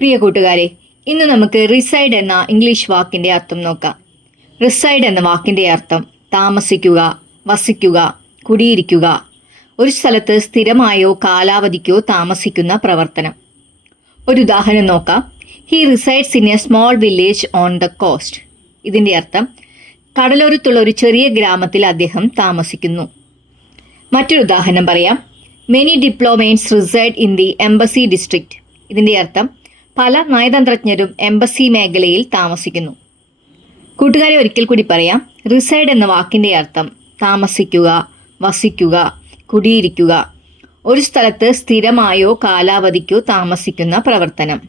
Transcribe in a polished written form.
പ്രിയ കൂട്ടുകാരെ, ഇന്ന് നമുക്ക് റിസൈഡ് എന്ന ഇംഗ്ലീഷ് വാക്കിന്റെ അർത്ഥം നോക്കാം. റിസൈഡ് എന്ന വാക്കിന്റെ അർത്ഥം താമസിക്കുക, വസിക്കുക, കുടിയിരിക്കുക, ഒരു സ്ഥലത്ത് സ്ഥിരമായോ കാലാവധിക്കോ താമസിക്കുന്ന പ്രവർത്തനം. ഒരു ഉദാഹരണം നോക്കാം. He resides in A small village on the cost. ഇതിന്റെ അർത്ഥം കടലോരത്തുള്ള ഒരു ചെറിയ ഗ്രാമത്തിൽ അദ്ദേഹം താമസിക്കുന്നു. മറ്റൊരു ഉദാഹരണം പറയാം. Many diplomats reside in the embassy district. ഇതിന്റെ അർത്ഥം പല നയതന്ത്രജ്ഞരും എംബസി മേഖലയിൽ താമസിക്കുന്നു. കൂട്ടുകാരെ, ഒരിക്കൽ കൂടി പറയാം. റിസൈഡ് എന്ന വാക്കിന്റെ അർത്ഥം താമസിക്കുക, വസിക്കുക, കുടിയിരിക്കുക, ഒരു സ്ഥലത്ത് സ്ഥിരമായോ കാലാവധിക്കോ താമസിക്കുന്ന പ്രവർത്തനം.